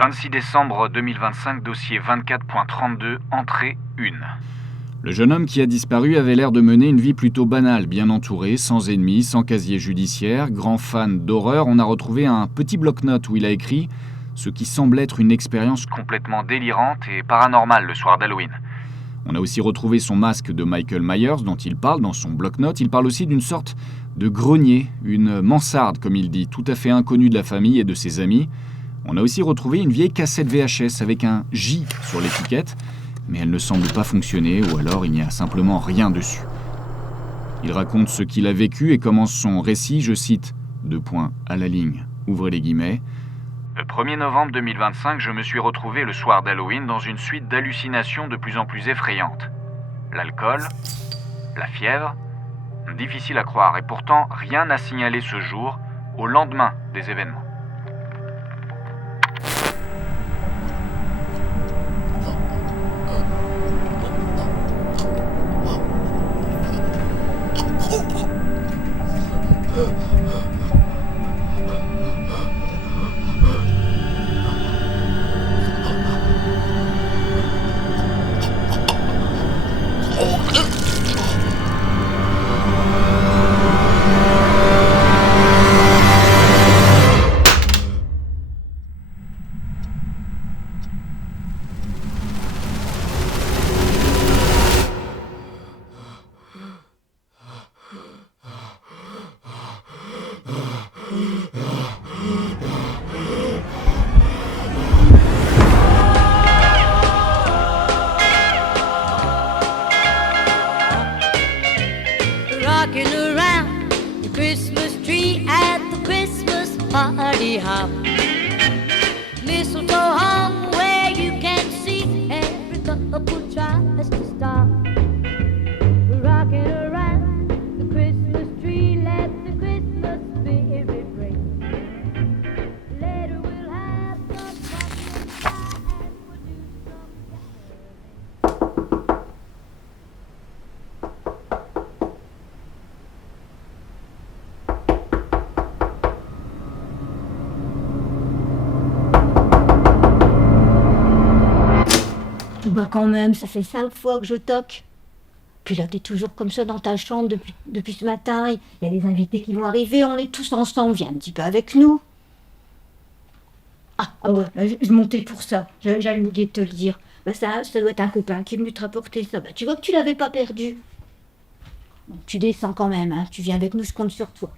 26 décembre 2025, dossier 24.32, entrée 1. Le jeune homme qui a disparu avait l'air de mener une vie plutôt banale, bien entouré, sans ennemis, sans casier judiciaire. Grand fan d'horreur, on a retrouvé un petit bloc-notes où il a écrit ce qui semble être une expérience Complètement délirante et paranormale le soir d'Halloween. On a aussi retrouvé son masque de Michael Myers dont il parle dans son bloc-notes. Il parle aussi d'une sorte de grenier, une mansarde comme il dit, tout à fait inconnue de la famille et de ses amis. On a aussi retrouvé une vieille cassette VHS avec un J sur l'étiquette, mais elle ne semble pas fonctionner ou alors il n'y a simplement rien dessus. Il raconte ce qu'il a vécu et commence son récit, je cite, à la ligne, ouvrez les guillemets. Le 1er novembre 2025, je me suis retrouvé le soir d'Halloween dans une suite d'hallucinations de plus en plus effrayantes. L'alcool, la fièvre, difficile à croire et pourtant rien n'a signalé ce jour au lendemain des événements. Rocking around the Christmas tree at the Christmas party hop. Mistletoe hung where you can see every couple tries to stop. Rocking around the Christmas tree, let the Christmas spirit ring. Later we'll have some pumpkin pie and we'll do some caroling. Bah quand même, ça fait 5 fois que je toque. Puis là, t'es toujours comme ça dans ta chambre depuis ce matin. Il y a des invités qui vont arriver, on est tous ensemble. Viens un petit peu avec nous. Ah ouais, là, je montais pour ça. J'allais oublier de te le dire. Bah ça doit être un copain qui est venu te rapporter ça. Bah tu vois que tu l'avais pas perdu. Bon, tu descends quand même, hein. Tu viens avec nous, je compte sur toi.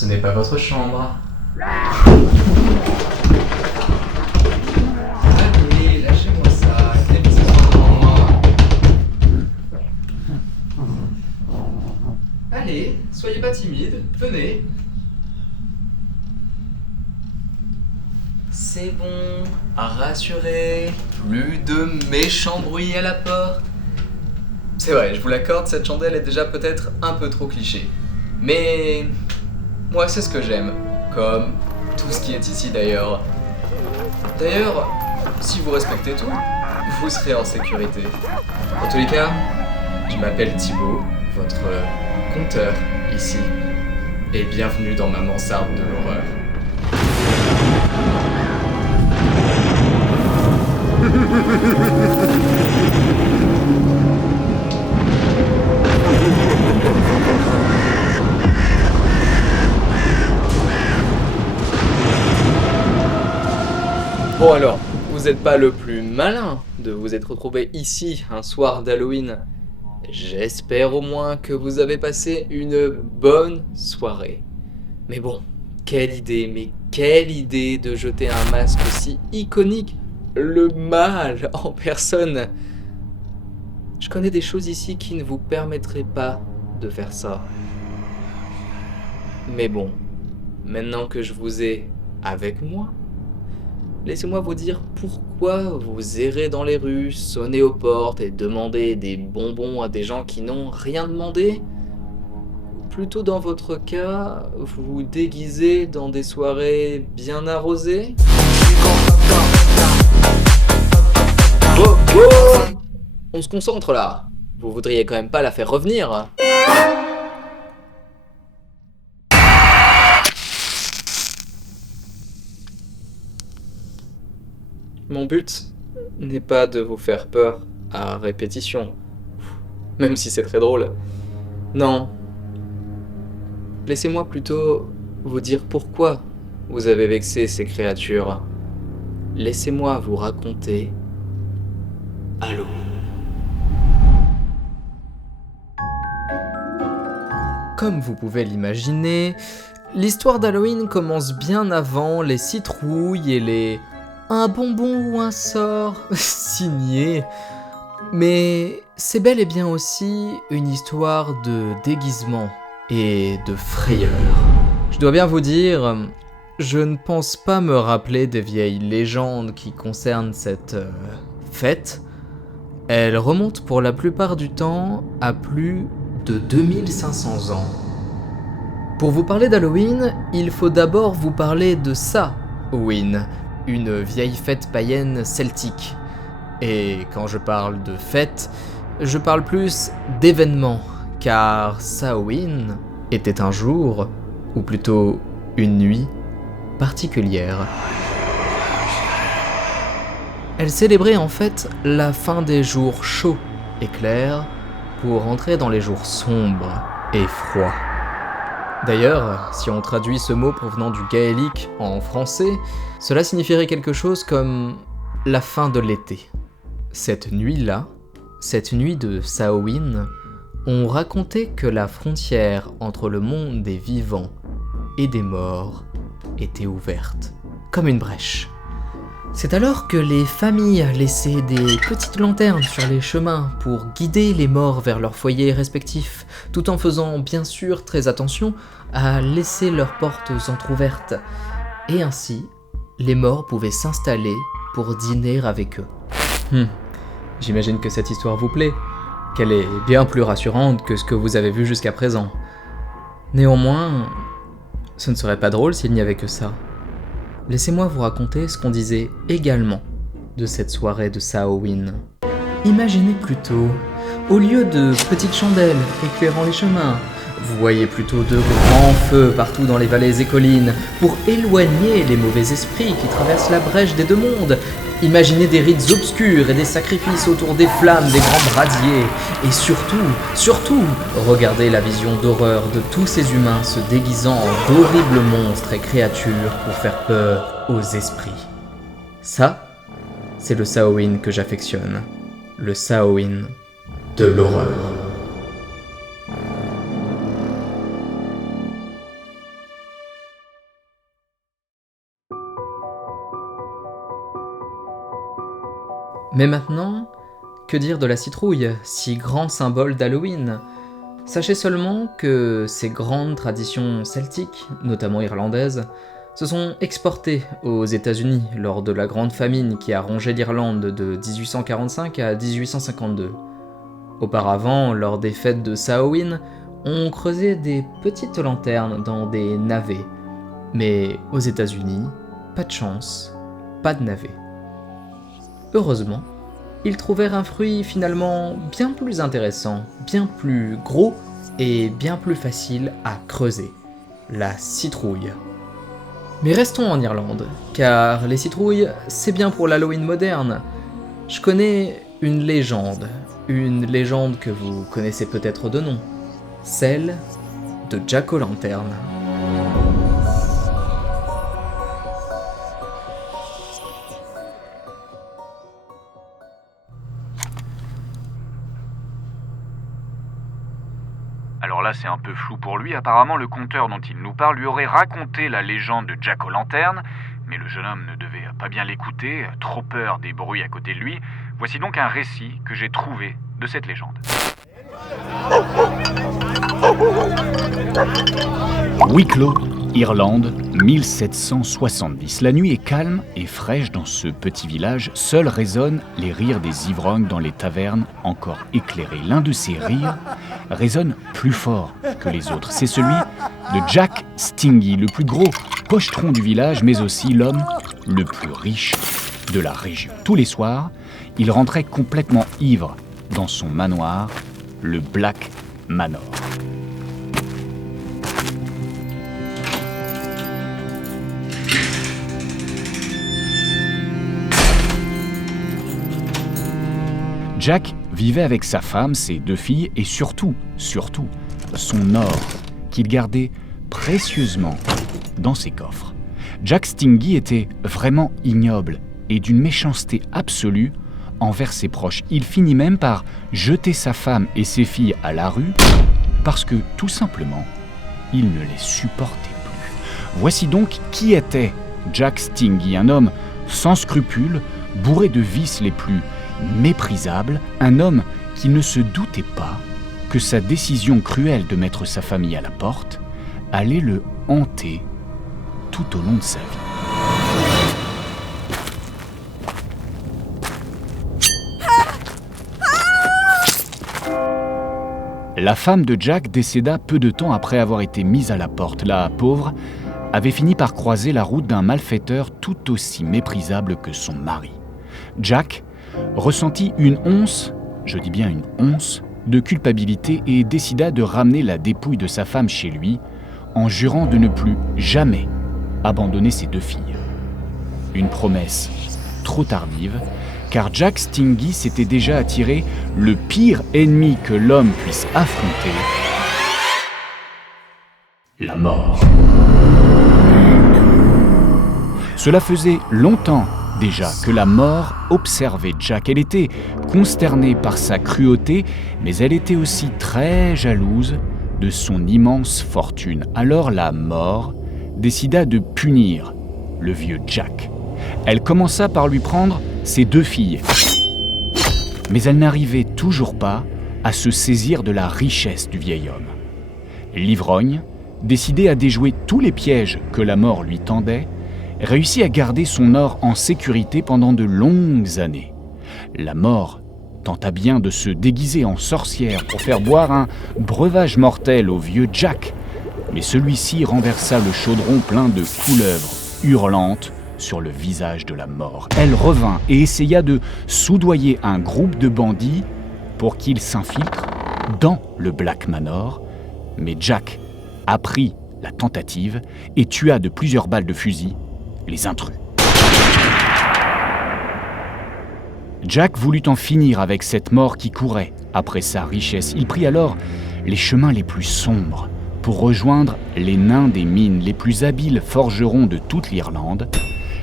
ce n'est pas votre chambre. Allez, lâchez-moi ça, les petits enfants. Allez, soyez pas timide, venez. C'est bon, rassurez, plus de méchants bruits à la porte. C'est vrai, je vous l'accorde, cette chandelle est déjà peut-être un peu trop cliché. Mais moi, c'est ce que j'aime, comme tout ce qui est ici d'ailleurs. D'ailleurs, si vous respectez tout, vous serez en sécurité. En tous les cas, je m'appelle Thibaut, votre conteur ici. Et bienvenue dans ma mansarde de l'horreur. Bon alors, vous n'êtes pas le plus malin de vous être retrouvé ici un soir d'Halloween. J'espère au moins que vous avez passé une bonne soirée. Mais bon, quelle idée de jeter un masque aussi iconique, le mal en personne. Je connais des choses ici qui ne vous permettraient pas de faire ça. Mais bon, maintenant que je vous ai avec moi, laissez-moi vous dire pourquoi vous errez dans les rues, sonnez aux portes et demandez des bonbons à des gens qui n'ont rien demandé. Ou plutôt dans votre cas, vous vous déguisez dans des soirées bien arrosées. Oh, oh, on se concentre là. Vous voudriez quand même pas la faire revenir. Mon but n'est pas de vous faire peur à répétition, même si c'est très drôle. Non. Laissez-moi plutôt vous dire pourquoi vous avez vexé ces créatures. Laissez-moi vous raconter Halloween. Comme vous pouvez l'imaginer, l'histoire d'Halloween commence bien avant les citrouilles et les un bonbon ou un sort signé. Mais c'est bel et bien aussi une histoire de déguisement et de frayeur. Je dois bien vous dire, je ne pense pas me rappeler des vieilles légendes qui concernent cette fête. Elles remontent pour la plupart du temps à plus de 2500 ans. Pour vous parler d'Halloween, il faut d'abord vous parler de Samhain, une vieille fête païenne celtique. Et quand je parle de fête, je parle plus d'événements, car Samhain était un jour, ou plutôt une nuit, particulière. Elle célébrait en fait la fin des jours chauds et clairs pour entrer dans les jours sombres et froids. D'ailleurs, si on traduit ce mot provenant du gaélique en français, cela signifierait quelque chose comme la fin de l'été. Cette nuit-là, cette nuit de Samhain, on racontait que la frontière entre le monde des vivants et des morts était ouverte, comme une brèche. C'est alors que les familles laissaient des petites lanternes sur les chemins pour guider les morts vers leurs foyers respectifs, tout en faisant bien sûr très attention à laisser leurs portes entr'ouvertes. Et ainsi, les morts pouvaient s'installer pour dîner avec eux. J'imagine que cette histoire vous plaît, qu'elle est bien plus rassurante que ce que vous avez vu jusqu'à présent. Néanmoins, ce ne serait pas drôle s'il n'y avait que ça. Laissez-moi vous raconter ce qu'on disait également de cette soirée de Samhain. Imaginez plutôt, au lieu de petites chandelles éclairant les chemins, vous voyez plutôt de grands feux partout dans les vallées et collines pour éloigner les mauvais esprits qui traversent la brèche des deux mondes. Imaginez des rites obscurs et des sacrifices autour des flammes des grands brasiers. Et surtout, regardez la vision d'horreur de tous ces humains se déguisant en d'horribles monstres et créatures pour faire peur aux esprits. Ça, c'est le Samhain que j'affectionne. Le Samhain de l'horreur. 」 « 」 « 」 « 」 « 」 « 」 « 」 « 」 « 」 « 」 « 」 « 」 « 」 « 」 « 」 « 」 « 」 « 」 « 」 « 」 « 」 « 」 « 」 « 」 « 」 « 」 « 」 « 」 « Mais maintenant, que dire de la citrouille, si grand symbole d'Halloween ? Sachez seulement que ces grandes traditions celtiques, notamment irlandaises, se sont exportées aux États-Unis lors de la grande famine qui a rongé l'Irlande de 1845 à 1852. Auparavant, lors des fêtes de Samhain, on creusait des petites lanternes dans des navets. Mais aux États-Unis, pas de chance, pas de navets. Heureusement, ils trouvèrent un fruit finalement bien plus intéressant, bien plus gros et bien plus facile à creuser, la citrouille. Mais restons en Irlande, car les citrouilles, c'est bien pour l'Halloween moderne. Je connais une légende que vous connaissez peut-être de nom, celle de Jack O'Lantern. Alors là, c'est un peu flou pour lui. Apparemment, le conteur dont il nous parle lui aurait raconté la légende de Jack O'Lantern, mais le jeune homme ne devait pas bien l'écouter, trop peur des bruits à côté de lui. Voici donc un récit que j'ai trouvé de cette légende. Wicklow, Irlande, 1770. La nuit est calme et fraîche dans ce petit village. Seuls résonnent les rires des ivrognes dans les tavernes encore éclairées. L'un de ces rires résonne plus fort que les autres. C'est celui de Jack Stingy, le plus gros pochetron du village, mais aussi l'homme le plus riche de la région. Tous les soirs, il rentrait complètement ivre dans son manoir, le Black Manor. Jack vivait avec sa femme, ses 2 filles et surtout, son or qu'il gardait précieusement dans ses coffres. Jack Stingy était vraiment ignoble et d'une méchanceté absolue envers ses proches. Il finit même par jeter sa femme et ses filles à la rue parce que, tout simplement, il ne les supportait plus. Voici donc qui était Jack Stingy, un homme sans scrupules, bourré de vices les plus méprisable, un homme qui ne se doutait pas que sa décision cruelle de mettre sa famille à la porte allait le hanter tout au long de sa vie. La femme de Jack décéda peu de temps après avoir été mise à la porte. La pauvre avait fini par croiser la route d'un malfaiteur tout aussi méprisable que son mari. Jack ressentit une once, je dis bien une once, de culpabilité et décida de ramener la dépouille de sa femme chez lui en jurant de ne plus jamais abandonner ses 2 filles. Une promesse trop tardive, car Jack Stingy s'était déjà attiré le pire ennemi que l'homme puisse affronter, la mort. Cela faisait longtemps déjà que la mort observait Jack. Elle était consternée par sa cruauté, mais elle était aussi très jalouse de son immense fortune. Alors la mort décida de punir le vieux Jack. Elle commença par lui prendre ses 2 filles. Mais elle n'arrivait toujours pas à se saisir de la richesse du vieil homme. L'ivrogne, décidé à déjouer tous les pièges que la mort lui tendait, réussit à garder son or en sécurité pendant de longues années. La mort tenta bien de se déguiser en sorcière pour faire boire un breuvage mortel au vieux Jack, mais celui-ci renversa le chaudron plein de couleuvres hurlantes sur le visage de la mort. Elle revint et essaya de soudoyer un groupe de bandits pour qu'ils s'infiltrent dans le Black Manor, mais Jack apprit la tentative et tua de plusieurs balles de fusil les intrus. Jack voulut en finir avec cette mort qui courait après sa richesse. Il prit alors les chemins les plus sombres pour rejoindre les nains des mines, les plus habiles forgerons de toute l'Irlande.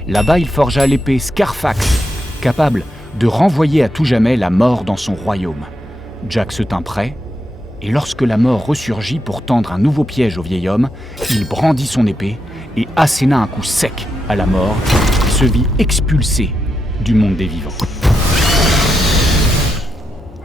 Là-bas, il forgea l'épée Scarfax, capable de renvoyer à tout jamais la mort dans son royaume. Jack se tint prêt, et lorsque la mort ressurgit pour tendre un nouveau piège au vieil homme, il brandit son épée et asséna un coup sec à la mort, qui se vit expulsé du monde des vivants.